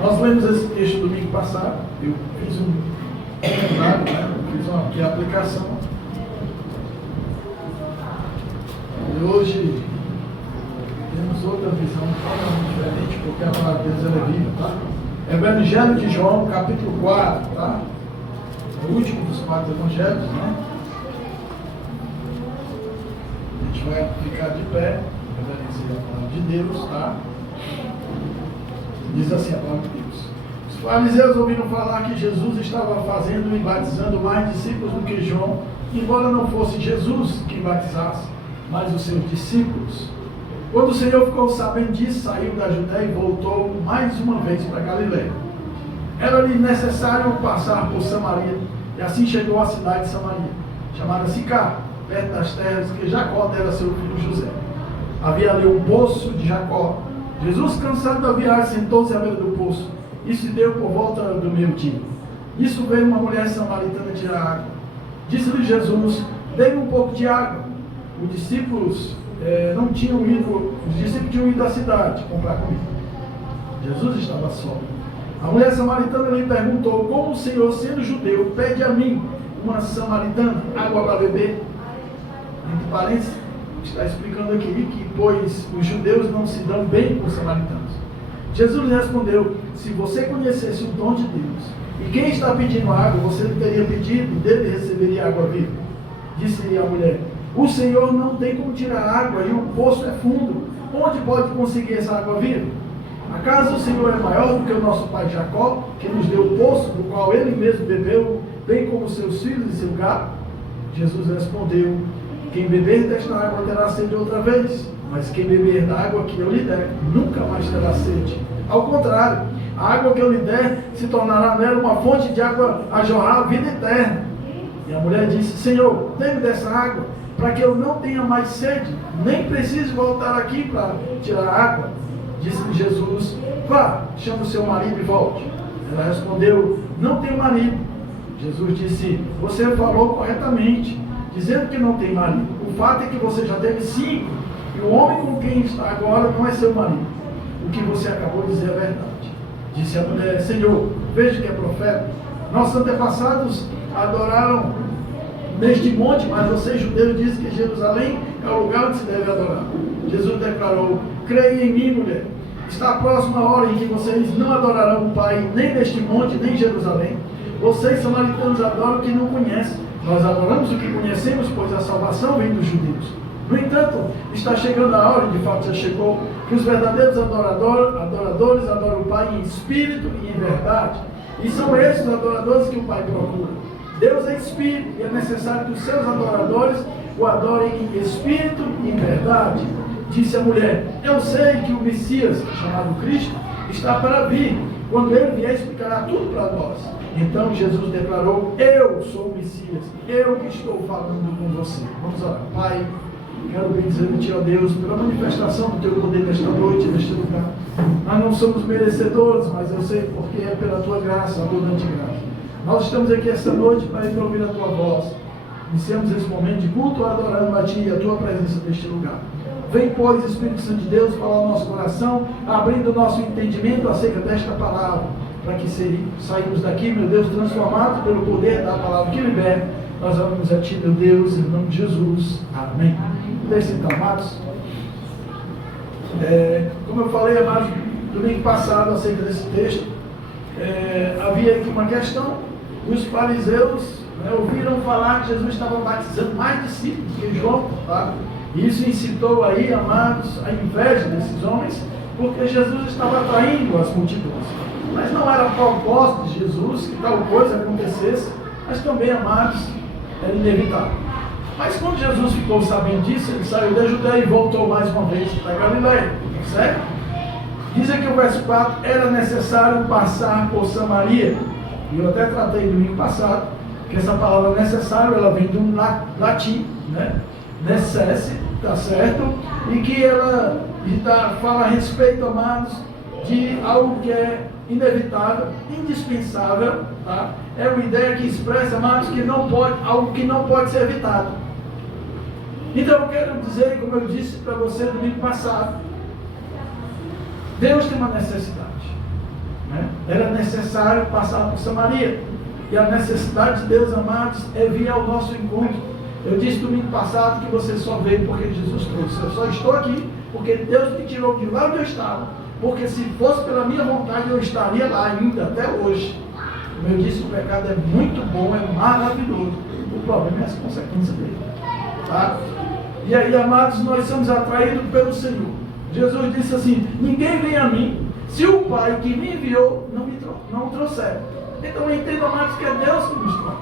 Nós lemos esse texto domingo passado, eu fiz um comentário, né? Fiz uma aplicação. E hoje temos outra visão totalmente diferente, porque a palavra de Deus ela é viva, tá? Evangelho de João, capítulo 4, tá? O último dos 4 evangelhos, né? A gente vai ficar de pé, reverenciar a palavra de Deus, tá? Diz assim a palavra de Deus. Os fariseus ouviram falar que Jesus estava fazendo e batizando mais discípulos do que João, embora não fosse Jesus quem batizasse, mas os seus discípulos. Quando o Senhor ficou sabendo disso, saiu da Judéia e voltou mais uma vez para Galiléia. Era-lhe necessário passar por Samaria, e assim chegou à cidade de Samaria, chamada Sicar, perto das terras que Jacó dera a seu filho José. Havia ali um poço de Jacó. Jesus, cansado da viagem, sentou-se à beira do poço. Isso deu por volta do meio-dia. Nisso veio uma mulher samaritana tirar água. Disse-lhe Jesus: dê-me um pouco de água. Os discípulos tinham ido à cidade comprar comida. Jesus estava só. A mulher samaritana lhe perguntou: como o Senhor, sendo judeu, pede a mim, uma samaritana, água para beber? Entre parênteses, está explicando aqui que, pois os judeus não se dão bem com os samaritanos. Jesus lhe respondeu: se você conhecesse o dom de Deus, e quem está pedindo água, você lhe teria pedido, e dele receberia água viva. Disse-lhe a mulher: o Senhor não tem como tirar água, e o poço é fundo. Onde pode conseguir essa água viva? Acaso o Senhor é maior do que o nosso pai Jacó, que nos deu o poço, do qual ele mesmo bebeu, bem como seus filhos e seu gado? Jesus respondeu: quem beber desta água terá sede outra vez, mas quem beber da água que eu lhe der, nunca mais terá sede. Ao contrário, a água que eu lhe der se tornará nela uma fonte de água a jorrar a vida eterna. E a mulher disse: Senhor, dê-me dessa água, para que eu não tenha mais sede, nem precise voltar aqui para tirar água. Disse-lhe Jesus: vá, chame o seu marido e volte. Ela respondeu: não tenho marido. Jesus disse: você falou corretamente, dizendo que não tem marido. O fato é que você já teve 5, e o homem com quem está agora não é seu marido. O que você acabou de dizer é verdade. Disse a mulher: Senhor, veja que é profeta. Nossos antepassados adoraram neste monte, mas vocês judeus dizem que Jerusalém é o lugar onde se deve adorar. Jesus declarou: creia em mim, mulher. Está próxima a hora em que vocês não adorarão o Pai, nem neste monte, nem em Jerusalém. Vocês, samaritanos, adoram o que não conhecem. Nós adoramos o que conhecemos, pois a salvação vem dos judeus. No entanto, está chegando a hora, de fato já chegou, que os verdadeiros adoradores adoram o Pai em espírito e em verdade. E são esses os adoradores que o Pai procura. Deus é espírito, e é necessário que os seus adoradores o adorem em espírito e em verdade. Disse a mulher: eu sei que o Messias, chamado Cristo, está para vir. Quando ele vier, explicará tudo para nós. Então Jesus declarou: eu sou o Messias, eu que estou falando com você. Vamos orar. Pai, quero bendizer-te, ó Deus, pela manifestação do teu poder nesta noite, neste lugar. Nós não somos merecedores, mas eu sei porque é pela tua graça, abundante graça. Nós estamos aqui esta noite para ir ouvir a tua voz. Iniciamos esse momento de culto adorando a ti e a tua presença neste lugar. Vem, pois, Espírito Santo de Deus, falar ao nosso coração, abrindo o nosso entendimento acerca desta palavra, para que saímos daqui, meu Deus, transformados pelo poder da palavra que liberta. Nós oramos a ti, meu Deus, em nome de Jesus. Amém. Deixem então, amados. Como eu falei, amados, domingo passado, acerca desse texto, havia aqui uma questão. Os fariseus ouviram falar que Jesus estava batizando mais discípulos que João, tá? Isso incitou aí, amados, a inveja desses homens, porque Jesus estava atraindo as multidões. Mas não era propósito de Jesus que tal coisa acontecesse, mas também, amados, era inevitável. Mas quando Jesus ficou sabendo disso, ele saiu da Judéia e voltou mais uma vez para Galiléia, certo? Diz aqui o verso 4, era necessário passar por Samaria. E eu até tratei domingo passado, que essa palavra necessário, ela vem do latim, né? Necesse, tá certo? E que ela fala a respeito, amados, de algo que é inevitável, indispensável, tá? É uma ideia que expressa, amados, que não pode, algo que não pode ser evitado. Então eu quero dizer, como eu disse para você domingo passado, Deus tem uma necessidade, né? era necessário passar por Samaria. E a necessidade de Deus, amados, é vir ao nosso encontro. Eu disse domingo passado que você só veio porque Jesus trouxe. Eu só estou aqui porque Deus me tirou de lá onde eu estava. Porque se fosse pela minha vontade, eu estaria lá ainda, até hoje. Como eu disse, o pecado é muito bom, é maravilhoso. O problema é as consequências dele. Tá? E aí, amados, nós somos atraídos pelo Senhor. Jesus disse assim: ninguém vem a mim se o Pai que me enviou não o trouxer. Então entenda, amados, que é Deus que nos traz.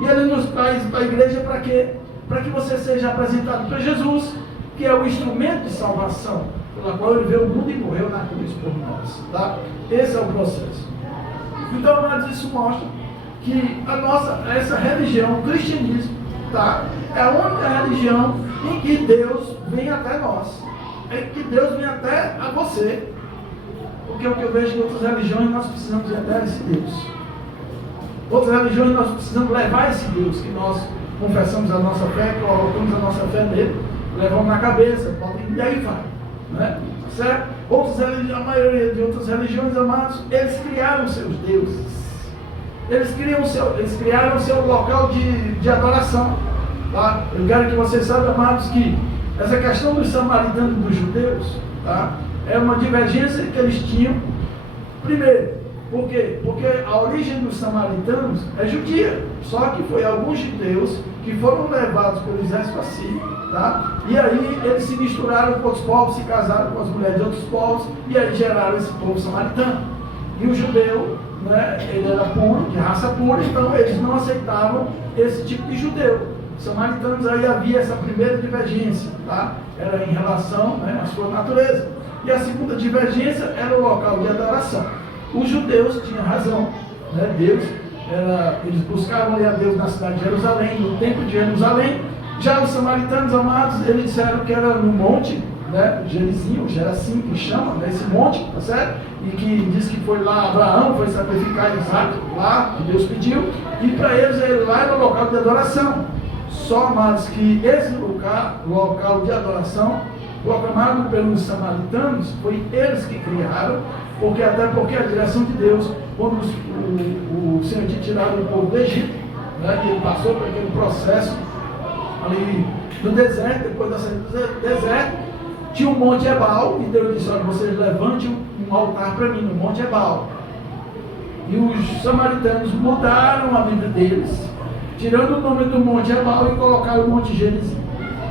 E Ele nos traz para a igreja para quê? Para que você seja apresentado para Jesus, que é o instrumento de salvação, pela qual Ele veio ao mundo e morreu na cruz por nós. Tá? Esse é o processo. Então, amados, isso mostra que essa religião, o cristianismo, tá? É a única religião em que Deus vem até nós. É que Deus vem até a você. Porque o que eu vejo em outras religiões, nós precisamos ir até esse Deus. Outras religiões, nós precisamos levar esse Deus, que nós confessamos a nossa fé, colocamos a nossa fé nele, levamos na cabeça, e aí vai. Né? Certo? A maioria de outras religiões, amados, eles criaram seus deuses. Eles criaram seu local de adoração. Tá? Eu quero que vocês saibam, amados, que essa questão dos samaritanos e dos judeus, tá? É uma divergência que eles tinham. Primeiro, por quê? Porque a origem dos samaritanos é judia. Só que foi alguns judeus que foram levados pelo exército assírio, tá? E aí eles se misturaram com outros povos, se casaram com as mulheres de outros povos, e aí geraram esse povo samaritano. E o judeu, né, ele era puro, de raça pura, então eles não aceitavam esse tipo de judeu. Os samaritanos, aí havia essa primeira divergência, tá? Era em relação, né, à sua natureza. E a segunda divergência era o local de adoração. Os judeus tinham razão, né? Eles buscavam ali a Deus na cidade de Jerusalém, no templo de Jerusalém. Já os samaritanos, amados, eles disseram que era no monte, né, Gerizim, Gerassim, que chama, né, esse monte, tá certo? E que diz que foi lá, Abraão foi sacrificar Isaac, lá, que Deus pediu, e para eles lá era o local de adoração. Só, amados, que esse local de adoração, proclamado pelos samaritanos, foi eles que criaram, até porque a direção de Deus, quando o Senhor tinha tirado o povo do Egito, né, ele passou por aquele processo ali no deserto, depois da saída do deserto, tinha um monte Ebal, e Deus disse: olha, vocês levantem um altar para mim no monte Ebal. E os samaritanos mudaram a Bíblia deles, tirando o nome do monte Ebal e colocaram o monte Gerizim.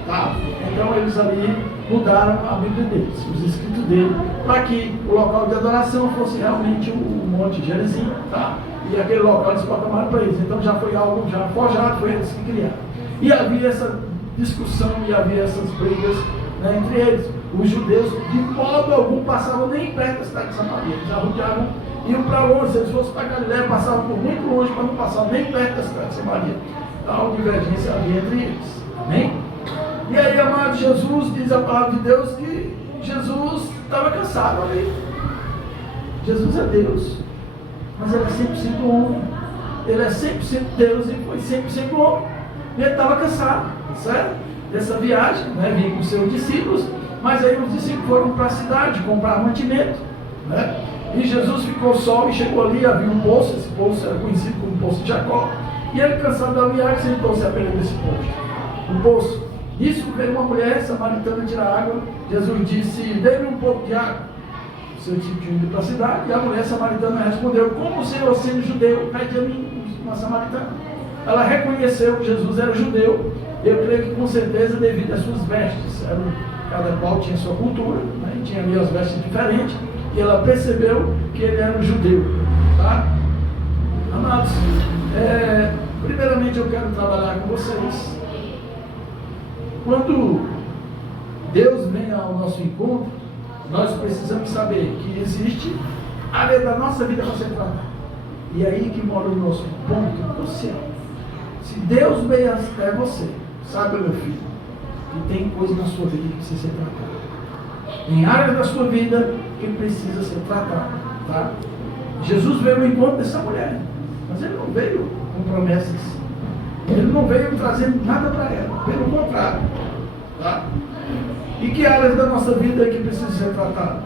Tá? Então eles ali mudaram a Bíblia deles, os escritos dele, para que o local de adoração fosse realmente o monte Gerizim, tá? E aquele local eles proclamaram para eles. Então já foi algo já forjado, foi eles que criaram. E havia essa discussão e havia essas brigas, né, entre eles. Os judeus de modo algum passavam nem perto da cidade de Samaria, eles arrodeavam, iam para longe. Se eles fossem para Galiléia, passavam por muito longe para não passar nem perto da cidade de Samaria. Tal divergência havia entre eles. Amém? E aí, amado, Jesus, diz a palavra de Deus que Jesus estava cansado ali. Jesus é Deus, mas ele é 100% homem. Ele é 100% Deus e foi 100% homem. E ele estava cansado, certo? Dessa viagem, né? Vinha com seus discípulos, mas aí os discípulos foram para a cidade comprar mantimento, né? E Jesus ficou só e chegou ali, havia um poço, esse poço era conhecido como Poço de Jacó, e ele, cansado da viagem, sentou-se à beira desse poço. Isso veio uma mulher samaritana tirar água. Jesus disse: dê-me um pouco de água. O seu tio tinha ido para a cidade, e a mulher samaritana respondeu: como o Senhor, sendo judeu, pede a mim, uma samaritana? Ela reconheceu que Jesus era judeu, eu creio que com certeza devido às suas vestes. Cada qual tinha sua cultura, né, e tinha ali as vestes diferentes, e ela percebeu que ele era um judeu. Tá? Amados, primeiramente eu quero trabalhar com vocês. Quando Deus vem ao nosso encontro, nós precisamos saber que existe área da nossa vida para ser tratada. E aí que mora o nosso ponto céu. Se Deus veio até você, sabe, meu filho, que tem coisa na sua vida que precisa ser tratada. Tem áreas da sua vida que precisa ser tratada. Tá? Jesus veio ao encontro dessa mulher, mas ele não veio com promessas. Ele não veio trazendo nada para ela, pelo contrário. Tá? E que áreas da nossa vida que precisam ser tratadas?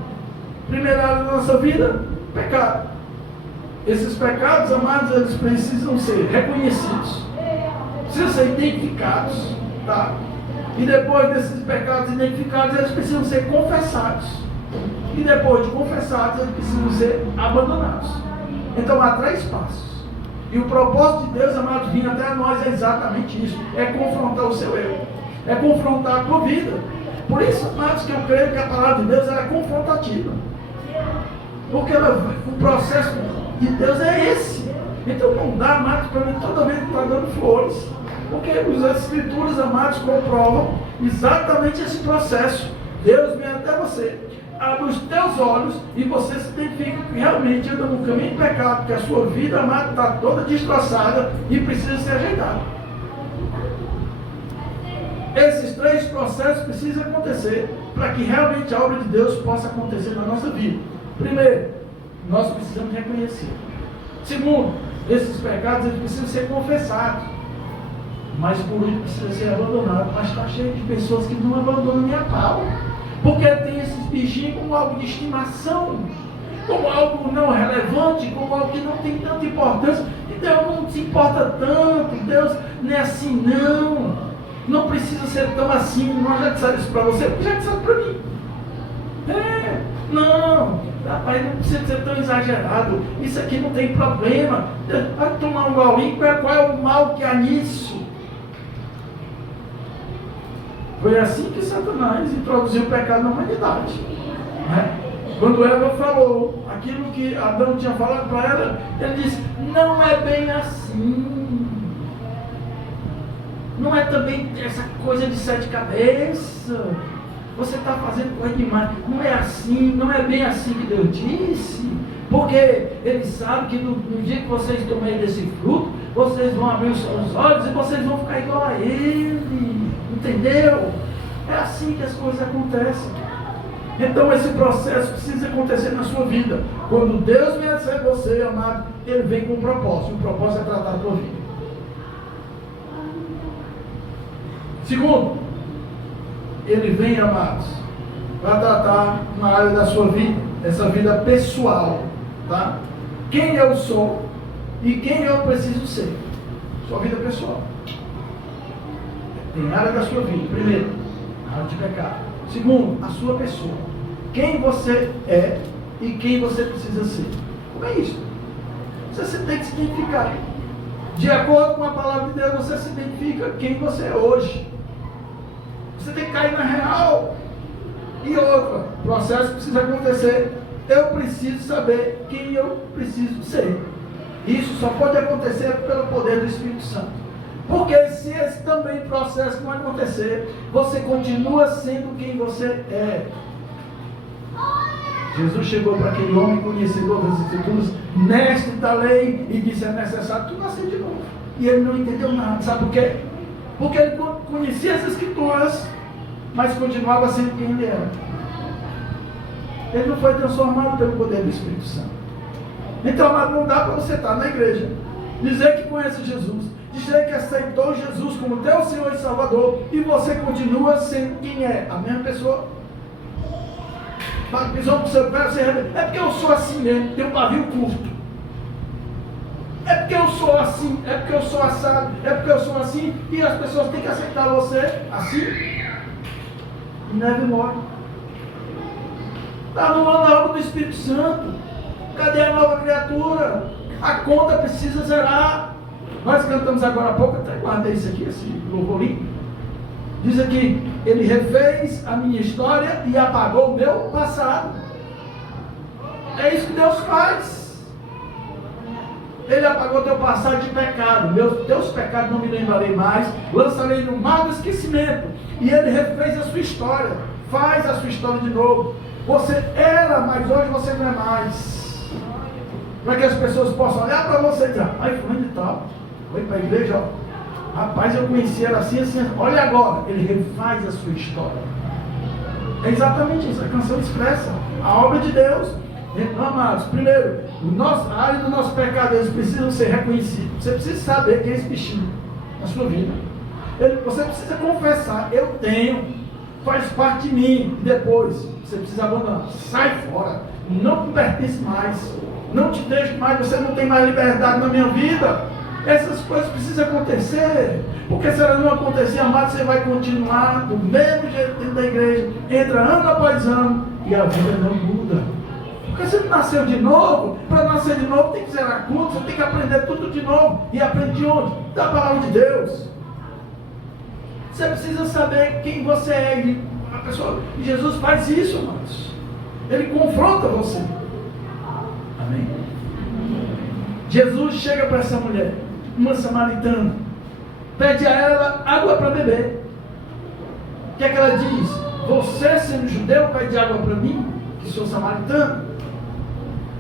Primeira área da nossa vida, pecado. Esses pecados, amados, eles precisam ser reconhecidos, precisam ser identificados, tá? E depois desses pecados identificados, eles precisam ser confessados. E depois de confessados, eles precisam ser abandonados. Então há 3 passos. E o propósito de Deus, amados, vindo até nós é exatamente isso. É confrontar o seu eu. É confrontar a tua vida. Por isso, amados, que eu creio que a palavra de Deus ela é confrontativa. Porque o processo de Deus é esse. Então não dá, amados, para mim toda vez que está dando flores. Porque as escrituras, amados, comprovam exatamente esse processo. Deus vem até você, abre os teus olhos e você se identifica que realmente anda no caminho de pecado, porque a sua vida, amado, está toda destroçada e precisa ser ajeitada. Esses 3 processos precisam acontecer para que realmente a obra de Deus possa acontecer na nossa vida. Primeiro, nós precisamos reconhecer. Segundo, esses pecados eles precisam ser confessados. Mas por último precisa ser abandonado. Mas está cheio de pessoas que não abandonam nem a pau. Porque tem esses bichinhos como algo de estimação, como algo não relevante, como algo que não tem tanta importância. E Deus não se importa tanto, Deus não é assim não. Não precisa ser tão assim. Nós já dissemos isso para você, porque já disseram para mim. Não, rapaz, não precisa ser tão exagerado. Isso aqui não tem problema. Vai tomar um golinho, qual é o mal que há nisso? Foi assim que Satanás introduziu o pecado na humanidade. Né? Quando Eva falou aquilo que Adão tinha falado para ela, ele disse, não é bem assim. Não é também essa coisa de 7 cabeças. Você está fazendo coisa demais. Não é assim, não é bem assim que Deus disse. Porque Ele sabe que no dia que vocês tomarem desse fruto, vocês vão abrir os seus olhos e vocês vão ficar igual a Ele. Entendeu? É assim que as coisas acontecem. Então esse processo precisa acontecer na sua vida. Quando Deus vem a ser você, amado, Ele vem com um propósito. O propósito é tratar a tua vida. Segundo, Ele vem, amados, para tratar uma área da sua vida, essa vida pessoal, tá? Quem eu sou e quem eu preciso ser. Sua vida pessoal. Tem área da sua vida. Primeiro, a área de pecado. Segundo, a sua pessoa. Quem você é e quem você precisa ser. Como é isso? Você tem que se identificar. De acordo com a palavra de Deus, você se identifica quem você é hoje. Você tem que cair na real. E outra, o processo precisa acontecer. Eu preciso saber quem eu preciso ser. Isso só pode acontecer pelo poder do Espírito Santo. Porque se esse também processo não acontecer, você continua sendo quem você é. Jesus chegou para aquele homem conhecedor das Escrituras, mestre da lei, e disse, é necessário tu nascer de novo. E ele não entendeu nada. Sabe por quê? Porque ele conhecia as Escrituras, mas continuava sendo quem ele era. Ele não foi transformado pelo poder do Espírito Santo. Então, não dá para você estar na igreja, dizer que conhece Jesus, dizer que aceitou Jesus como teu Senhor e Salvador, e você continua sendo quem é, a mesma pessoa. Pisou no seu pé, é porque eu sou assim mesmo, tenho um pavio curto. É porque eu sou assim, é porque eu sou assado, é porque eu sou assim, e as pessoas têm que aceitar você assim. E nevermore. Está no na obra do Espírito Santo. Cadê a nova criatura? A conta precisa zerar. Nós cantamos agora há pouco, até guardei isso aqui, esse louvorinho. Diz aqui, Ele refez a minha história e apagou o meu passado. É isso que Deus faz. Ele apagou teu passado de pecado. Teus pecados não me lembrarei mais. Lançarei no mar do esquecimento. E Ele refez a sua história. Faz a sua história de novo. Você era, mas hoje você não é mais. Para que as pessoas possam olhar para você e dizer, ai, fulano de tal, foi para a igreja, ó. Rapaz, eu conheci ela assim, assim, olha agora, ele refaz a sua história. É exatamente isso, a canção expressa a obra de Deus. Então, amados, primeiro, a área do nosso pecado, eles precisam ser reconhecidos. Você precisa saber quem é esse bichinho na sua vida. Você precisa confessar, eu tenho, faz parte de mim. E depois, você precisa abandonar, sai fora, não pertence mais. não te deixo mais, você não tem mais liberdade na minha vida. Essas coisas precisam acontecer, porque se elas não acontecer, amado, você vai continuar do mesmo jeito dentro da igreja, entra ano após ano, e a vida não muda. Porque você não nasceu de novo. Para nascer de novo tem que zerar culto, você tem que aprender tudo de novo. E aprende de onde? Da palavra de Deus. Você precisa saber quem você é. E a pessoa, e Jesus faz isso, amados. Ele confronta você. Amém? Jesus chega para essa mulher, uma samaritana, pede a ela água para beber. O que é que ela diz? Você, sendo judeu, pede água para mim, que sou samaritano?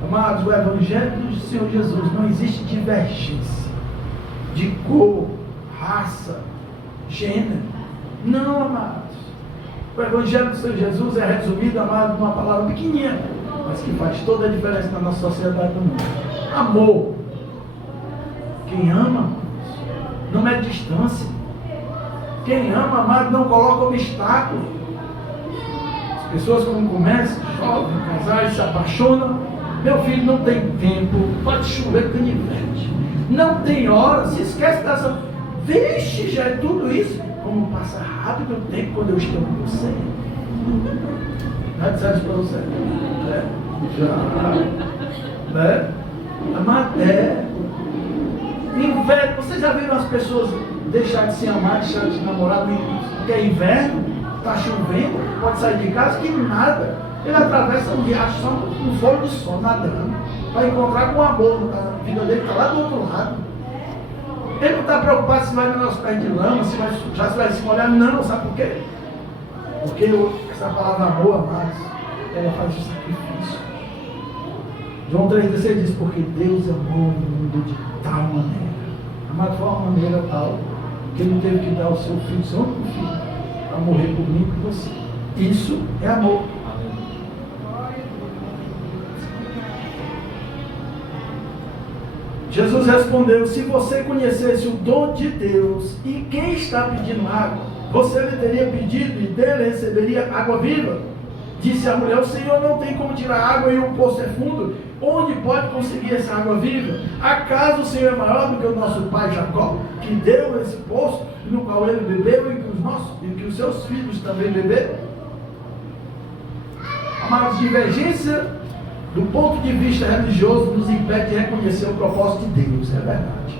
Amados, o Evangelho do Senhor Jesus não existe divergência de cor, raça, gênero. Não, amados. O Evangelho do Senhor Jesus é resumido, amado, numa palavra pequenininha, mas que faz toda a diferença na nossa sociedade do mundo. Amor. Quem ama, não mede distância. Quem ama, amado, não coloca obstáculo. As pessoas, quando começam, jovens, casais, se apaixonam. Meu filho, não tem tempo, pode chover canivete, não tem hora, se esquece dessa. Vixe, já é tudo isso. Como passa rápido o tempo quando eu estou com você. Já disseram isso para você? Já. Né? Inverno. Vocês já viram as pessoas deixar de se amar, deixar de namorar? Porque é inverno, está chovendo, pode sair de casa, que nada. Ele atravessa um riacho só no fogo do sol, nadando, vai encontrar com o amor. A vida dele está lá do outro lado. Ele não está preocupado se vai nos nossos pés de lama, se vai se molhar. Não, sabe por quê? Porque essa palavra amor, amados, ela faz o sacrifício. João 3,16 diz: porque Deus amou o mundo de tal maneira. Amado, foi uma maneira tal que Ele teve que dar o seu filho, seu único filho, para morrer por mim e por você. Isso é amor. Jesus respondeu: se você conhecesse o dom de Deus e quem está pedindo água, você lhe teria pedido e dele receberia água viva. Disse a mulher: o Senhor não tem como tirar água e o poço é fundo. Onde pode conseguir essa água viva? Acaso o Senhor é maior do que o nosso pai Jacó, que deu esse poço, no qual ele bebeu e que os seus filhos também beberam? Amados, divergência do ponto de vista religioso nos impede de reconhecer o propósito de Deus, é verdade.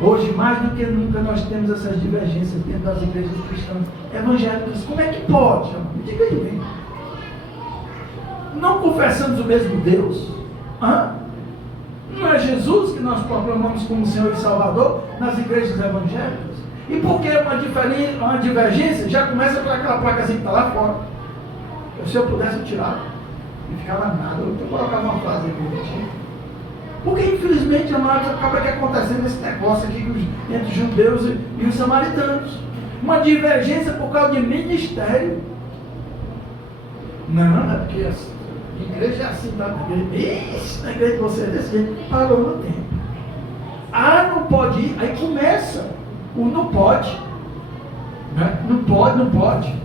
Hoje, mais do que nunca, nós temos essas divergências dentro das igrejas cristãs evangélicas. Como é que pode? Me diga aí, vem. Não confessamos o mesmo Deus? Não é Jesus que nós proclamamos como Senhor e Salvador nas igrejas evangélicas? E por que uma divergência já começa por aquela placazinha que está lá fora? Se eu pudesse, eu tirava. Não ficava nada. Eu colocava uma frase aqui. Porque infelizmente, amados, acaba que acontecendo esse negócio aqui entre os judeus e os samaritanos. Uma divergência por causa de ministério. Não, é porque a igreja é assim, tá? Isso, na igreja de você é desse jeito. Parou no tempo. Não pode ir. Aí começa o não pode. Né? Não pode.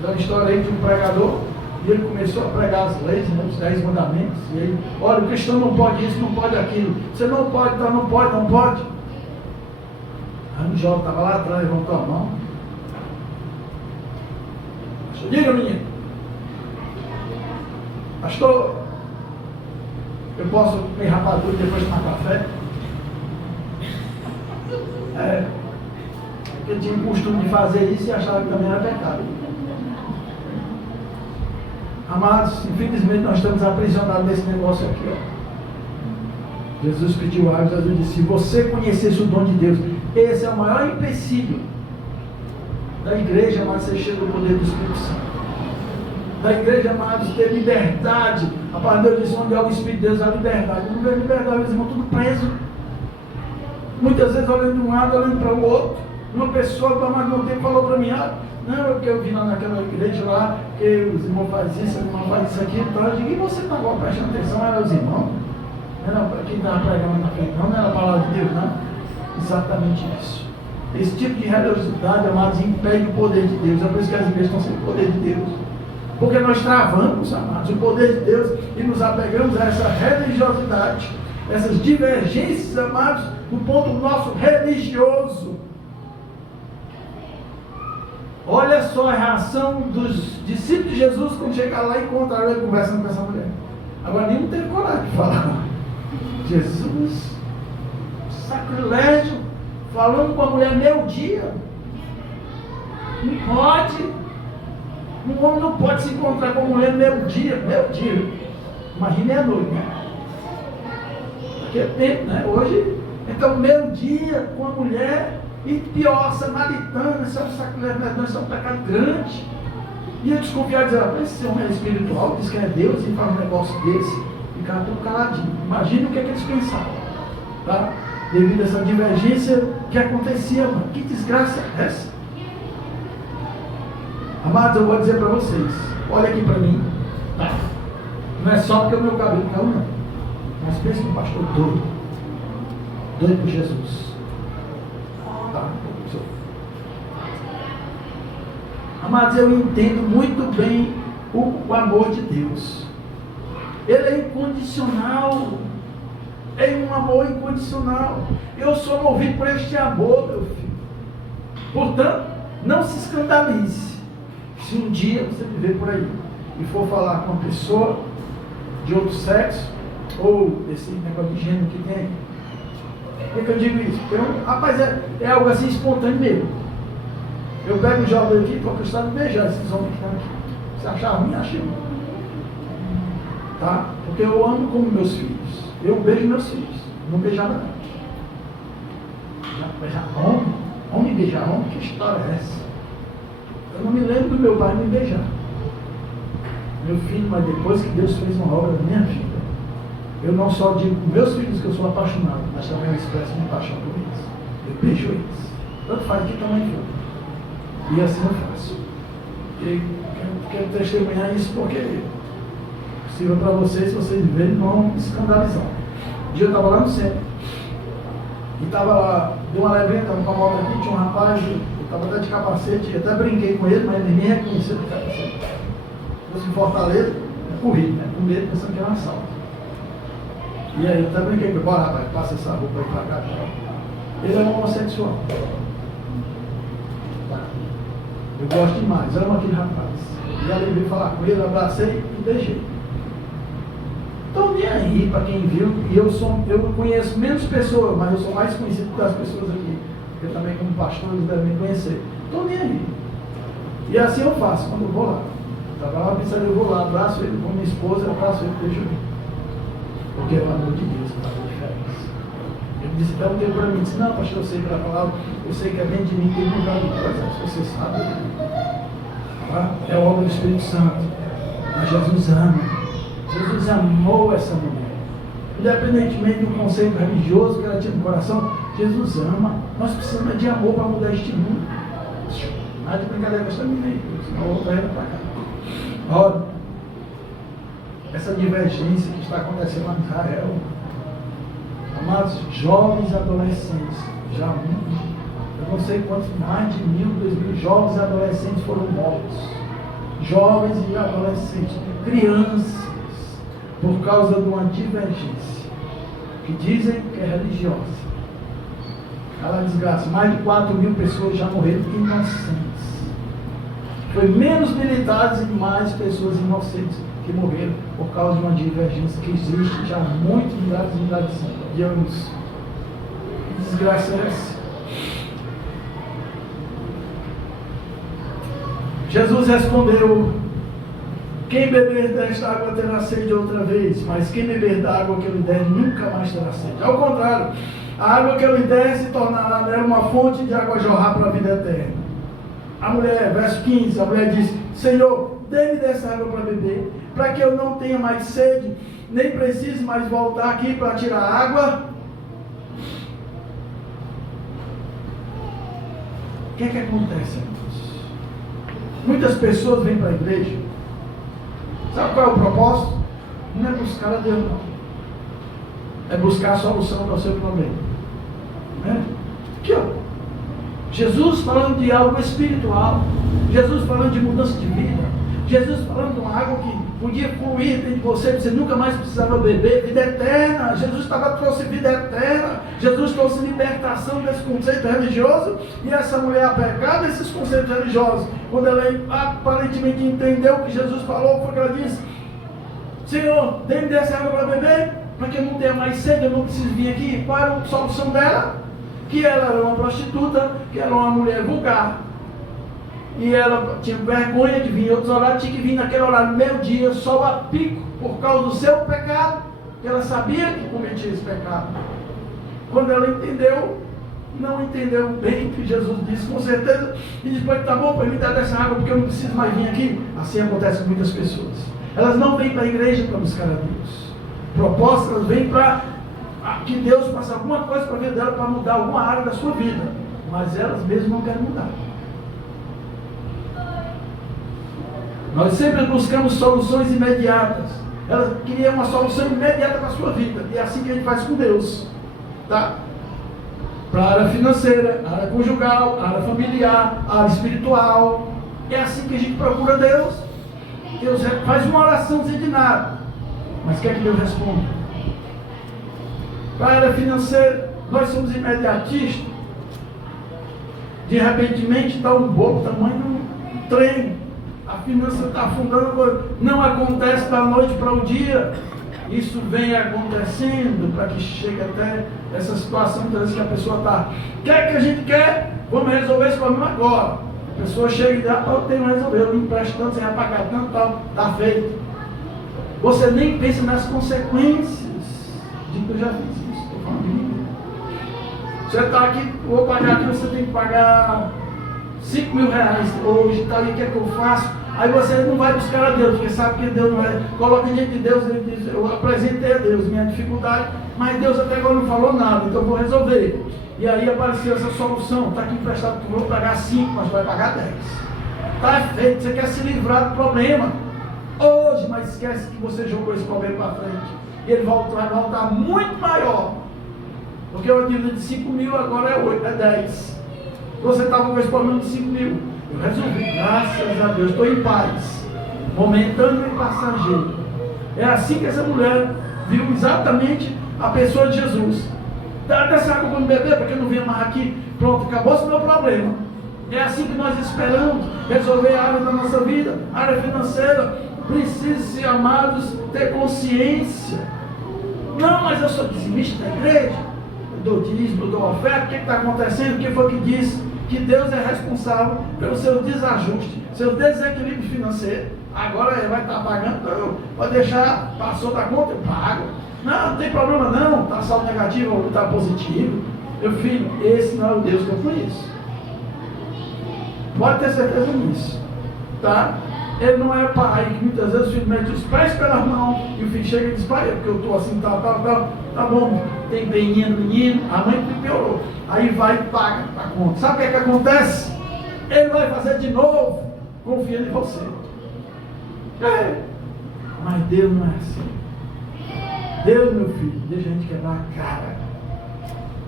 Da história aí de um pregador, e ele começou a pregar as leis, né, os 10 mandamentos, e ele, olha, o cristão não pode isso, não pode aquilo, você não pode, tá, não pode. Aí um jovem estava lá atrás, levantou a mão. Diga, menino, pastor, eu posso comer rapadura e depois tomar café? Porque ele tinha o costume de fazer isso e achava que também era pecado. Amados, infelizmente nós estamos aprisionados nesse negócio aqui. Jesus pediu água, Jesus disse: se você conhecesse o dom de Deus, esse é o maior empecilho da igreja, amados, ser cheio do poder do Espírito Santo. Da igreja, amados, ter liberdade. A palavra de Deus diz: onde há o Espírito de Deus, há liberdade. Não vê liberdade, eles vão tudo preso. Muitas vezes olhando de um lado, olhando para o outro. Uma pessoa, por mais um tempo, falou para mim: não, é porque eu vi lá naquela igreja lá, que os irmãos fazem isso, os irmãos fazem isso aqui. Então eu digo: e você está agora prestando atenção? Era os irmãos? Não era quem estava pregando na frente, não era a palavra de Deus, não. Exatamente isso. Esse tipo de religiosidade, amados, impede o poder de Deus. É por isso que as igrejas estão sem o poder de Deus. Porque nós travamos, amados, o poder de Deus e nos apegamos a essa religiosidade, essas divergências, amados, do ponto nosso religioso. Olha só a reação dos discípulos de Jesus quando chegaram lá e encontraram ele conversando com essa mulher. Agora nenhum teve coragem de falar. Jesus, sacrilégio, falando com a mulher meio-dia. Não pode. Um homem não pode se encontrar com a mulher meio-dia. Meio-dia. Imagina meia-noite, né? Porque é tempo, né? Hoje, então meio-dia com a mulher. E pior, samaritana, isso é um sacrilégio, isso é um pecado grande. E eu desconfiar e dizer, esse homem é espiritual, diz que é Deus e faz um negócio desse, ficar tudo caladinho. Imagina o que é que eles pensavam, tá? Devido a essa divergência que acontecia, mano. Que desgraça é essa? Amados, eu vou dizer para vocês, olha aqui para mim, tá? Não é só porque o meu cabelo caiu, não. Mas pensa no pastor doido por Jesus. Amados, eu entendo muito bem o amor de Deus. Ele é incondicional. É um amor incondicional. Eu sou movido por este amor, meu filho. Portanto, não se escandalize se um dia você viver por aí e for falar com uma pessoa de outro sexo ou desse negócio de gênero que tem aí. Por que eu digo isso? Porque, rapaz, é algo assim espontâneo mesmo. Eu pego o jovem aqui para gostar de beijar esses homens que estão aqui. Se achar ruim, achei ruim. Tá? Porque eu amo como meus filhos. Eu beijo meus filhos. Não beijava não. Já beijar homem? Homem beijar homem? Que história é essa? Eu não me lembro do meu pai me beijar. Meu filho, mas depois que Deus fez uma obra na minha vida, eu não só digo com meus filhos que eu sou apaixonado, mas também eu expresso minha paixão por eles. Eu beijo eles. Tanto faz que tamanho for. E assim eu faço. E quero testemunhar isso porque sirva para vocês, se vocês verem, não escandalizar. Um dia eu estava lá no centro. E estava lá, deu uma levinha, estava com a moto aqui, tinha um rapaz, eu estava até de capacete, até brinquei com ele, mas ele nem reconheceu o capacete. Eu em Fortaleza, corri, né? Com medo, pensando que era um assalto. E aí eu até brinquei com ele, bora rapaz, passa essa roupa aí pra cá. Ele é um homossexual. Eu gosto demais, amo aquele rapaz. E aí ele veio falar com ele, abracei e beijei. Estou nem aí para quem viu, e eu conheço menos pessoas, mas eu sou mais conhecido das pessoas aqui. Porque também como pastor eles devem me conhecer. Estou nem aí. E assim eu faço quando eu vou lá. Estava lá pensando, eu vou lá, abraço ele com minha esposa, abraço ele, beijo ele. Porque é o amor de Deus que faz a diferença. Ele disse, dá um tempo para mim, disse, não pastor, eu sei que vai falar, eu sei que é bem de mim, que ele não vai me trazer, se você sabe. Tá? É a obra do Espírito Santo. Mas Jesus ama. Jesus amou essa mulher. Independentemente do conceito religioso que ela tinha no coração, Jesus ama. Nós precisamos de amor para mudar este mundo. Nada de brincadeira com essa menina, senão eu vou para ela para cá. Olha, essa divergência que está acontecendo lá em Israel, amados jovens e adolescentes, já eu não sei quantos, mais de 1.000, 2.000 jovens e adolescentes foram mortos. Jovens e adolescentes, crianças, por causa de uma divergência, que dizem que é religiosa. Ela desgraça, mais de 4.000 pessoas já morreram inocentes. Foi menos militares e mais pessoas inocentes que morreram por causa de uma divergência que existe já há muitos milhares de anos. Que desgraça é essa? Jesus respondeu: quem beber desta água terá sede outra vez, mas quem beber da água que eu lhe der nunca mais terá sede. Ao contrário, a água que eu lhe der se tornará nela uma fonte de água a jorrar para a vida eterna. A mulher, verso 15, a mulher disse: Senhor, dê-me dessa água para beber, para que eu não tenha mais sede, nem precise mais voltar aqui para tirar água. O que é que acontece, irmãos? Muitas pessoas vêm para a igreja. Sabe qual é o propósito? Não é buscar a Deus, não. É buscar a solução para o seu problema. Aqui, ó. Jesus falando de algo espiritual. Jesus falando de mudança de vida. Jesus falando de uma água que podia fluir dentro de você nunca mais precisava beber, vida eterna. Jesus trouxe vida eterna, Jesus trouxe libertação desse conceito religioso, e essa mulher apegada a esses conceitos religiosos, quando ela aparentemente entendeu o que Jesus falou, foi que ela disse: Senhor, dê-me dessa água para beber, para que eu não tenha mais sede, eu não preciso vir aqui. Qual era a solução dela? Que ela era uma prostituta, que era uma mulher vulgar, e ela tinha vergonha de vir em outros horários, tinha que vir naquele horário, meio-dia, sol a pico, por causa do seu pecado, que ela sabia que cometia esse pecado. Quando ela entendeu, não entendeu bem o que Jesus disse, com certeza, e depois: tá bom, me dá dessa água, porque eu não preciso mais vir aqui. Assim acontece com muitas pessoas. Elas não vêm para a igreja para buscar a Deus. Propostas, elas vêm para que Deus faça alguma coisa para a vida dela, para mudar alguma área da sua vida, mas elas mesmas não querem mudar. Nós sempre buscamos soluções imediatas. Elas queriam uma solução imediata para a sua vida, e é assim que a gente faz com Deus, tá? Para a área financeira, a área conjugal, a área familiar, a área espiritual. É assim que a gente procura Deus. Deus faz uma oração sem de nada, mas quer que Deus responda. Para a área financeira, nós somos imediatistas. De repente está um bolo tamanho de um trem, a finança está afundando, não acontece da noite para o dia. Isso vem acontecendo para que chegue até essa situação, muitas vezes, que a pessoa está: quer que a gente quer? Vamos resolver esse problema agora. A pessoa chega e diz: eu tenho que resolver, eu me empresto tanto, sem pagar tanto, tal, está feito. Você nem pensa nas consequências de que eu já fiz isso. Estou falando de mim. Você está aqui, vou pagar aqui, você tem que pagar 5 mil reais hoje, tal, e o que é que eu faço? Aí você não vai buscar a Deus, porque sabe que Deus não é. Coloca diante de Deus, ele diz: eu apresentei a Deus minha dificuldade, mas Deus até agora não falou nada, então eu vou resolver. E aí apareceu essa solução: está aqui emprestado, que eu vou pagar 5, mas vai pagar 10. Está feito, você quer se livrar do problema hoje, mas esquece que você jogou esse problema para frente. E ele vai voltar muito maior, porque a dívida de 5 mil agora é 8, é 10. Você estava com esse problema de 5 mil. Eu resolvi, graças a Deus, estou em paz, momentâneo e passageiro. É assim que essa mulher viu exatamente a pessoa de Jesus. Dá dessa água para me beber, porque eu não venho mais aqui. Pronto, acabou-se o meu problema. É assim que nós esperamos resolver a área da nossa vida, a área financeira. Precisa-se, amados, ter consciência. Não, mas eu sou dizimista da igreja, eu dou dízimo, eu dou oferta. O que está acontecendo? Quem foi que disse que Deus é responsável pelo seu desajuste, seu desequilíbrio financeiro? Agora ele vai estar pagando, então pode deixar, passou da conta, eu pago. Não tem problema não, está saldo negativo ou está positivo. Meu filho, esse não é o Deus que eu conheço. Pode ter certeza nisso, tá? Ele não é pai, que muitas vezes o filho mete os pés pelas mãos, e o filho chega e diz: pai, é porque eu estou assim, tal, tá bom, tem peninha no menino, a mãe piorou. Aí vai e paga a conta. Sabe o que é que acontece? Ele vai fazer de novo, confiando em você. Mas Deus não é assim. Deus, meu filho, deixa a gente quebrar a cara.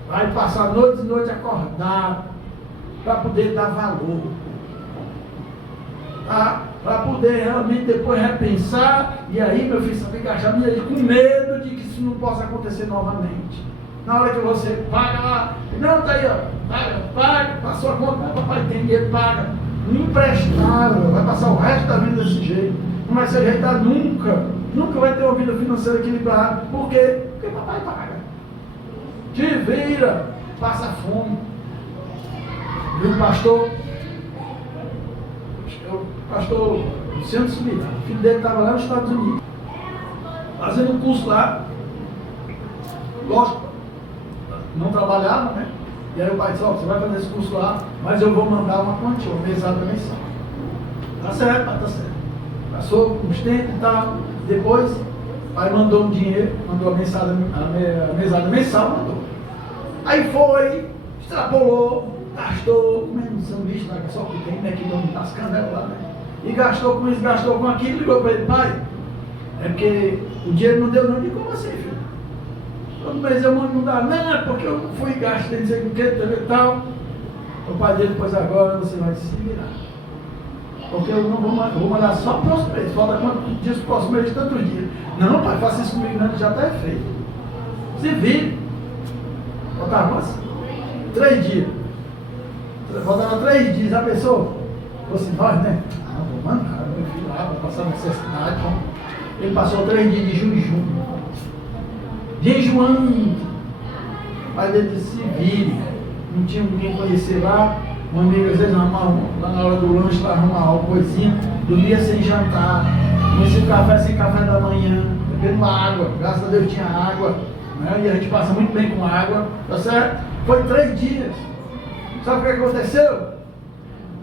Vai passar noites e noites acordado, para poder dar valor. Tá? Para poder realmente depois repensar, e aí, meu filho, sabe, gastar dinheiro com medo de que isso não possa acontecer novamente. Na hora que você paga lá, não, tá aí, ó, paga, passou a conta, não, papai tem dinheiro, paga. Imprestável, vai passar o resto da vida desse jeito, não vai se ajeitar nunca vai ter uma vida financeira equilibrada. Por quê? Porque papai paga. Te vira, passa fome. Viu, pastor Luciano Subirá, o filho dele estava lá nos Estados Unidos, fazendo um curso lá, lógico, não trabalhava, né? E aí o pai disse: ó, você vai fazer esse curso lá, mas eu vou mandar uma quantia, uma mesada mensal. Tá certo, pai, tá certo. Passou uns tempos e tal, depois o pai mandou um dinheiro, mandou a mesada mensal, mandou. Aí foi, extrapolou, gastou, comendo um sanduíche lá, que só que tem, né, que não das canelas lá, né? E gastou com isso, gastou com aquilo, ligou para ele: pai, é porque o dinheiro não deu, não. E como assim, filho? Todo mês eu mando, não dá, não, é porque eu fui e gastei, não sei o que, tal. O pai dele: pois agora você vai se virar. porque eu não vou mandar só para os meses. Falta quantos dias para o próximo mês, tantos dias. Não, pai, faça isso comigo, não, já está feito. Se vire. Faltava assim, 3 dias. Faltava 3 dias, a pessoa, fosse nós, né? Ah, vou mandar, meu filho lá, vou passar necessidade. Então. Ele passou 3 dias de jejum. Jejuando. O pai dele disse: se vire. Não tinha ninguém conhecer lá. Um amigo às vezes arrumava, lá na hora do lanche, lá arrumava alguma coisinha. Dormia sem jantar. Comecei café sem café da manhã. Bebendo água. Graças a Deus tinha água. Né? E a gente passa muito bem com água. Tá certo? Foi 3 dias. Sabe o que aconteceu?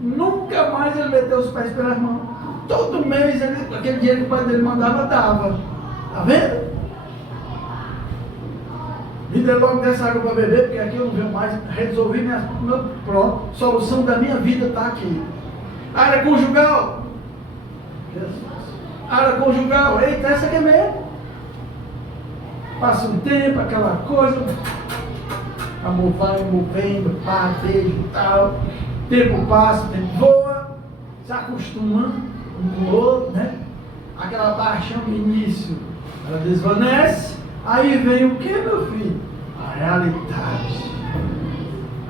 Nunca mais ele meteu os pés pelas mãos. Todo mês, aquele dinheiro que o pai dele mandava, dava. Tá vendo? Me deu logo dessa água para beber, porque aqui eu não venho mais. Resolvi pronto. Solução da minha vida está aqui. Área conjugal. Jesus. Área conjugal. Eita, essa aqui é mesmo. Passa um tempo, aquela coisa. Amor vai, amor vem, pá, beijo e tal. Tempo passa, o tempo voa. Se acostuma um com o outro, né? Aquela paixão no início, ela desvanece. Aí vem o que, meu filho? A realidade.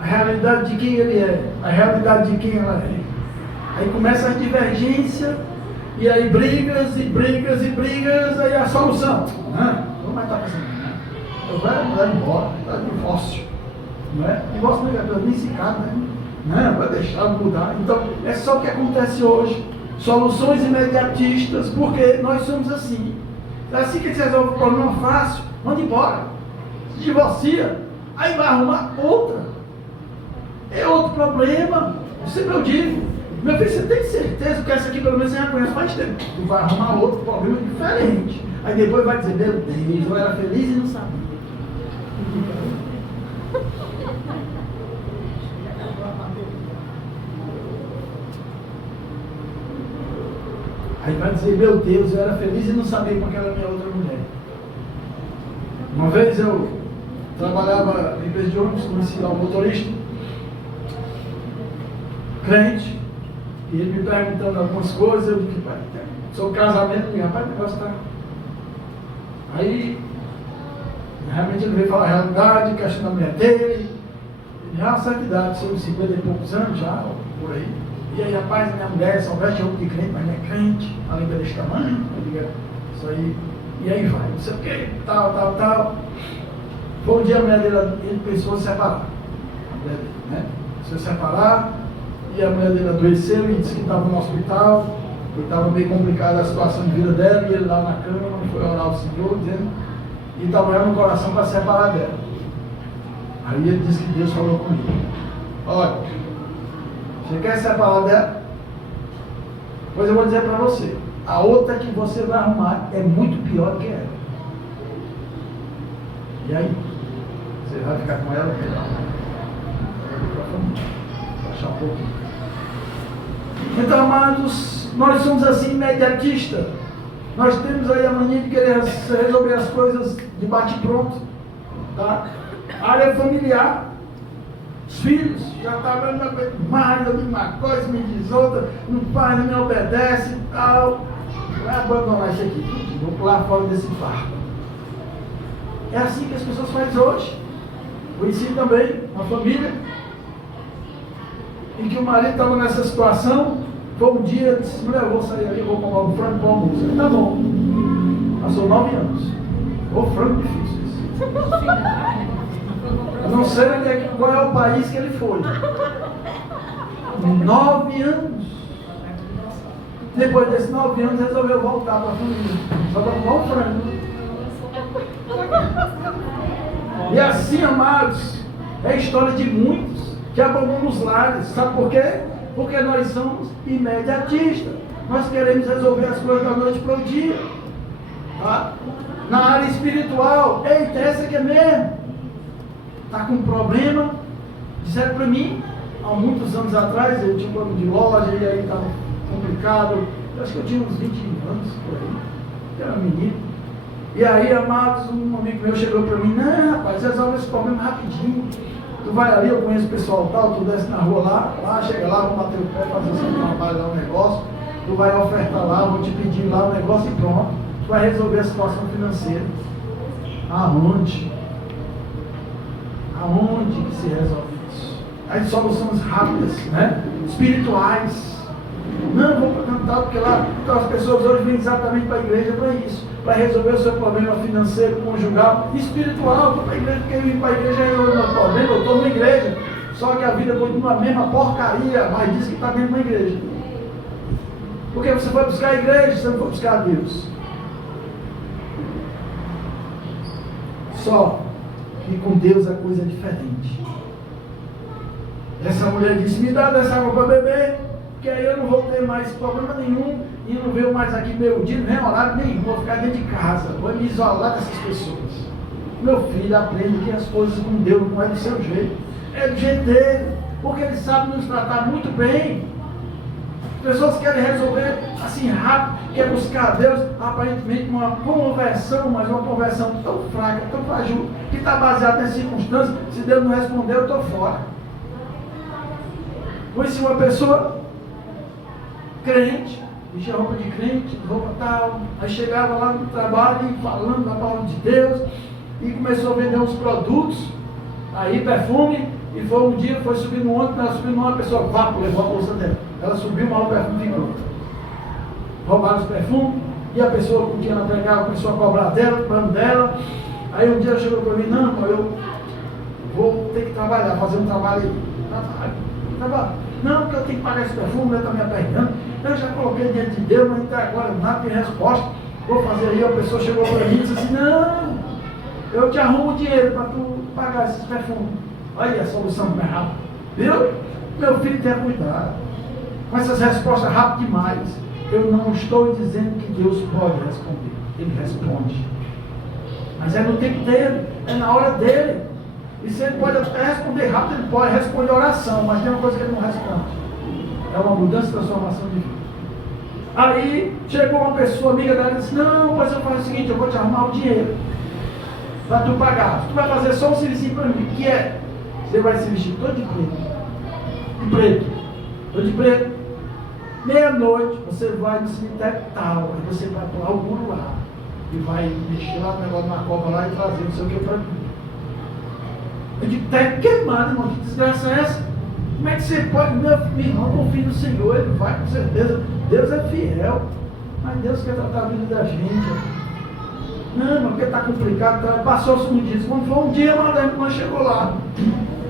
A realidade de quem ele é. A realidade de quem ela é. Aí começa as divergências. E aí brigas e brigas e brigas. Aí a solução. Não mais estar pensando. Eu vou mandar embora. Está divórcio. Não é? Divórcio negativo, nem se casa, né? Não, vai deixar mudar. Então, é só o que acontece hoje. Soluções imediatistas, porque nós somos assim. É assim que se resolve o problema fácil, manda embora. Se divorcia, aí vai arrumar outra. É outro problema. Sempre eu digo, meu filho, você tem certeza que essa aqui pelo menos você já conhece faz tempo. Tu vai arrumar outro problema diferente. Aí depois vai dizer, meu Deus, eu era feliz e não sabia. Aí vai dizer, meu Deus, eu era feliz e não sabia com aquela minha outra mulher. Uma vez eu trabalhava em empresa de ônibus, conheci lá um motorista, crente, e ele me perguntando algumas coisas, eu disse, pai, sobre casamento, rapaz, o negócio tá. Aí, realmente ele veio falar a realidade, questão da mulher dele, já uma certa idade, sobre 50 e poucos anos já, por aí. E aí, rapaz, minha mulher só veste roupa de crente, mas não é crente, além desse tamanho, eu digo, isso aí, e aí vai, não sei o que, tal. Foi um dia a mulher dele, ele pensou em separar, a mulher dele, né? Pensou em separar, e a mulher dele adoeceu e disse que estava no hospital, e estava bem complicada a situação de vida dela, e ele lá na cama, foi orar ao Senhor, dizendo, e estava olhando no coração para separar dela. Aí ele disse que Deus falou comigo, olha, você quer separar dela? Pois eu vou dizer para você, a outra que você vai arrumar é muito pior que ela. E aí? Você vai ficar com ela? Vou achar um pouquinho. Então, amados, nós somos assim imediatistas. Nós temos aí a mania de querer resolver as coisas de bate-pronto. Tá? Área familiar. Os filhos já estavam mais, eu digo uma coisa, me diz outra, o pai não me obedece e tal. Vai abandonar isso aqui tudo, vou pular fora desse barco. É assim que as pessoas fazem hoje. Conheci também uma família em que o marido estava nessa situação. Foi um dia, disse, mulher, eu vou sair ali, vou comprar um frango para o almoço. Tá bom. Passou 9 anos. O frango difícil. Eu não sei qual é o país que ele foi. 9 anos. Depois desses 9 anos, resolveu voltar para a família. Só para comprar um frango. E assim, amados, é a história de muitos que abandonam os lares. Sabe por quê? Porque nós somos imediatistas. Nós queremos resolver as coisas da noite para o dia. Tá? Na área espiritual, eita, essa aqui é mesmo. Está com um problema. Disseram para mim, há muitos anos atrás, eu tinha um plano de loja e aí estava complicado. Eu acho que eu tinha uns 20 anos por aí. Eu era menino. E aí, amados, um amigo meu chegou para mim, não, rapaz, resolve esse problema rapidinho. Tu vai ali, eu conheço o pessoal tal, tu desce na rua lá, chega lá, vamos bater o pé, fazer o seu trabalho lá, um negócio, tu vai ofertar lá, vou te pedir lá o negócio e pronto. Tu vai resolver a situação financeira. Aonde? Aonde que se resolve isso? As soluções rápidas, né? Espirituais. Não, vou cantar porque lá então as pessoas hoje vêm exatamente para a igreja para isso, para resolver o seu problema financeiro, conjugal, espiritual. Estou para a igreja porque eu vim para a igreja e resolver o meu problema, eu estou numa igreja, só que a vida continua a mesma porcaria, mas diz que está dentro da igreja. Porque você foi buscar a igreja, você não foi buscar a Deus. Só que com Deus a coisa é diferente. Essa mulher disse, me dá dessa água para beber, que aí eu não vou ter mais problema nenhum, e não veio mais aqui meu dia, nem horário nenhum, vou ficar dentro de casa, vou me isolar dessas pessoas. Meu filho, aprende que as coisas com Deus não é do seu jeito, é do jeito dele, porque ele sabe nos tratar muito bem. As pessoas querem resolver assim rápido, quer buscar a Deus, aparentemente uma conversão, mas uma conversão tão fraca, tão frágil, que está baseada em circunstâncias. Se Deus não responder, eu estou fora. Conheci uma pessoa crente, vestia roupa de crente, roupa tal, aí chegava lá no trabalho falando da palavra de Deus, e começou a vender uns produtos, aí perfume, e foi um dia, foi subir no ônibus, ela subiu numa pessoa, vapo, levou a bolsa dela. Ela subiu, mas o perfume ficou. Roubaram os perfumes, e a pessoa com quem ela pegava começou a cobrar dela, cobrando dela. Aí um dia ela chegou para mim, não, eu vou ter que trabalhar, fazer um trabalho. Trabalho. Não, porque eu tenho que pagar esse perfume, ele está me apertando. Eu já coloquei diante de Deus, mas até agora nada tem resposta. Vou fazer aí, a pessoa chegou para mim e disse assim, não, eu te arrumo dinheiro para tu pagar esses perfumes. Olha a solução como é rápida. Viu? Meu filho, tenha cuidado com essas respostas rápidas demais. Eu não estou dizendo que Deus pode responder. Ele responde. Mas é no tempo dele, é na hora dele. E se ele pode até responder rápido, ele pode responder oração, mas tem uma coisa que ele não responde. É uma mudança e transformação de vida. Aí chegou uma pessoa amiga dela e disse, não, mas eu faço o seguinte, eu vou te arrumar o dinheiro para tu pagar. Tu vai fazer só um serviço para mim, que é, você vai se vestir todo de preto. De preto. Todo de preto. Meia-noite, você vai no cemitério tal, aí você vai pular o muro lá. E vai mexer lá no negócio na cova lá e trazer não sei o que para mim. Eu digo, tá queimado, irmão, que desgraça é essa? Como é que você pode, meu irmão, confia no Senhor, ele vai com certeza, Deus é fiel, mas Deus quer tratar a vida da gente. Não, porque está complicado, tá? Passou-se um dia, quando foi um dia, a irmã chegou lá,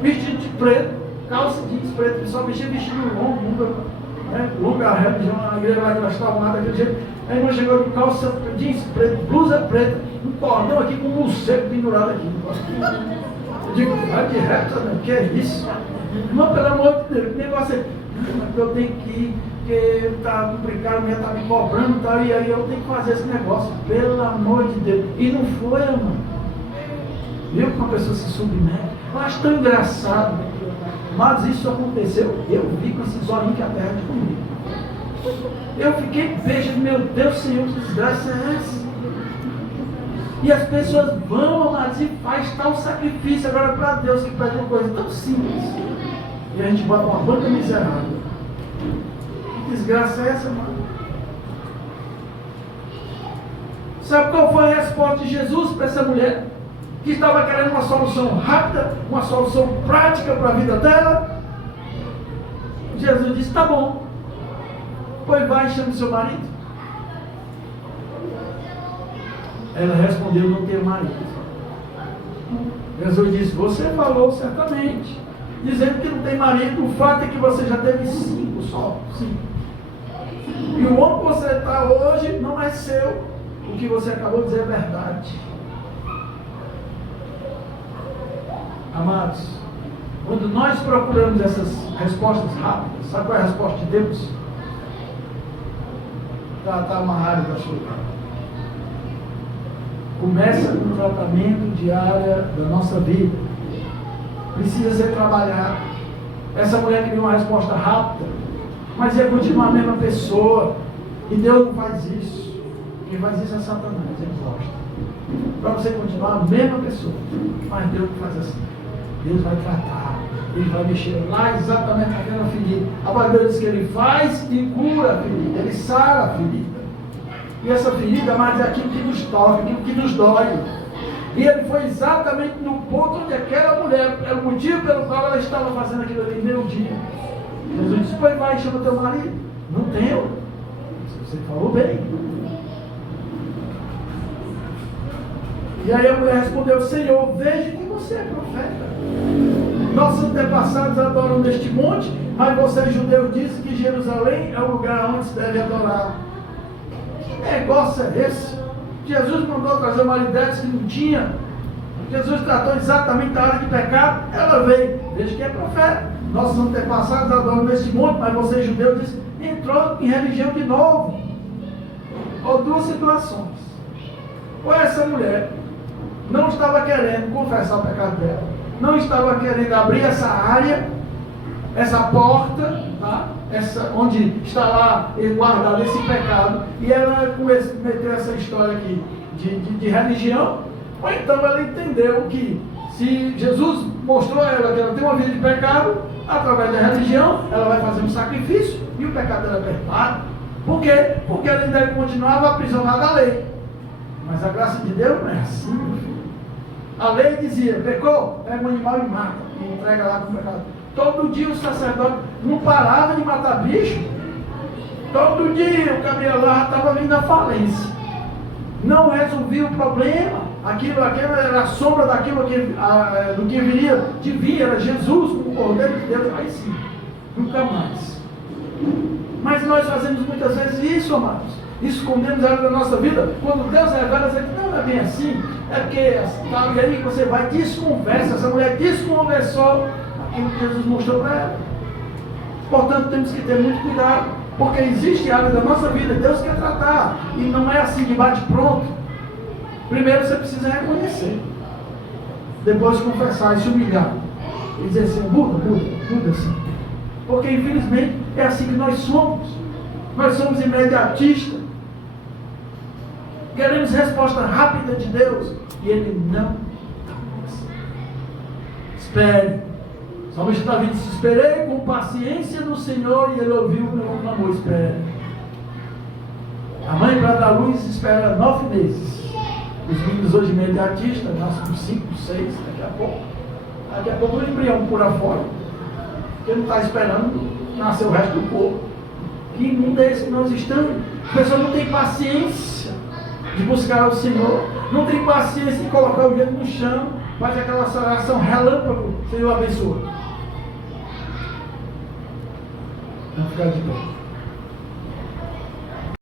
vestido de preto, calça jeans preto, só mexia vestido longo, né? Longa, a religião, a igreja lá que nós estávamos lá daquele jeito, a irmã chegou com calça jeans preto, blusa preta, um cordão aqui com um morcego pendurado aqui. Eu digo, vai de reto, né? Que é isso? Irmão, pelo amor de Deus, que negócio é? Mas eu tenho que ir, porque está complicado, a mulher está me cobrando e tal, e aí eu tenho que fazer esse negócio, pelo amor de Deus. E não foi, irmão. Viu como a pessoa se submete? Eu acho tão engraçado. Mas isso aconteceu, eu vi com esses olhinhos que a terra de comigo. Eu fiquei beijo, meu Deus, Senhor, que desgraça é essa? E as pessoas vão, amados, e faz tal sacrifício agora para Deus, que pede uma coisa tão simples. E a gente bota uma banca miserável. Que desgraça é essa, mano? Sabe qual foi a resposta de Jesus para essa mulher? Que estava querendo uma solução rápida, uma solução prática para a vida dela. Jesus disse, tá bom. Pois vai e chame seu marido. Ela respondeu, não tenho marido. Jesus disse, você falou certamente, dizendo que não tem marido, o fato é que você já teve 5 só. 5. E o homem que você está hoje não é seu. O que você acabou de dizer é verdade. Amados, quando nós procuramos essas respostas rápidas, sabe qual é a resposta de Deus? Tratar uma área da sua vida. Começa com o tratamento de área da nossa vida. Precisa ser trabalhado. Essa mulher queria uma resposta rápida, mas ia continuar a mesma pessoa. E Deus não faz isso. Quem faz isso é Satanás, ele gosta. Para você continuar a mesma pessoa. Mas Deus não faz assim. Deus vai tratar. Ele vai mexer lá exatamente naquela ferida. A Bíblia diz que ele faz e cura a ferida, ele sara a ferida. E essa ferida, mas é aquilo que nos toca, aquilo que nos dói. E ele foi exatamente no ponto onde aquela mulher, era o motivo pelo qual ela estava fazendo aquilo ali, meio-dia. Jesus disse: pois vai, chama teu marido. Não tenho. Você falou bem. E aí a mulher respondeu: Senhor, veja que você é profeta. Nossos antepassados adoram neste monte, mas vocês judeus dizem que Jerusalém é o lugar onde se deve adorar. Que negócio é esse? Jesus mandou trazer uma ideias que não tinha. Jesus tratou exatamente da área de pecado. Ela veio, veja que é profeta. Nossos antepassados adoram neste monte, mas vocês judeus dizem, entrou em religião de novo. Ou duas situações. Ou essa mulher não estava querendo confessar o pecado dela, não estava querendo abrir essa área, essa porta, tá? Onde está lá guardado esse pecado, e ela meteu essa história aqui de religião. Ou então ela entendeu que se Jesus mostrou a ela que ela tem uma vida de pecado, através da religião, ela vai fazer um sacrifício e o pecado dela é perdoado. Por quê? Porque ela ainda continuava aprisionada à lei. Mas a graça de Deus não é assim, meu filho. A lei dizia: pecou, pega um animal e mata, e entrega lá com o pecado. Todo dia o sacerdote não parava de matar bicho. Todo dia o cabelo lá estava vindo à falência. Não resolvia o problema. Aquilo era a sombra daquilo do que viria de vir, era Jesus, o Cordeiro de Deus. Aí sim, nunca mais. Mas nós fazemos muitas vezes isso, amados. Escondemos a área da nossa vida. Quando Deus revela, você diz: não é bem assim. É porque, sabe, e aí você vai desconversa. Essa mulher desconversou aquilo que Jesus mostrou para ela. Portanto, temos que ter muito cuidado, porque existe área da nossa vida que Deus quer tratar, e não é assim de bate pronto. Primeiro você precisa reconhecer, depois confessar e se humilhar e dizer assim: muda assim. Porque infelizmente é assim que nós somos. Nós somos imediatistas, queremos resposta rápida de Deus, e Ele não. Espere. O salmista Davi disse: esperei com paciência no Senhor, e Ele ouviu o meu clamor. Espere. A mãe, para dar luz, espera 9 meses. Os meninos hoje imediatistas, nascem com 5, 6, daqui a pouco o embrião pula fora, porque não está esperando nascer o resto do corpo. Que mundo é esse que nós estamos? As pessoas não têm paciência de buscar o Senhor, não tem paciência de colocar o dedo no chão, faz aquela oração relâmpago: Senhor, abençoa. Vamos ficar de pé.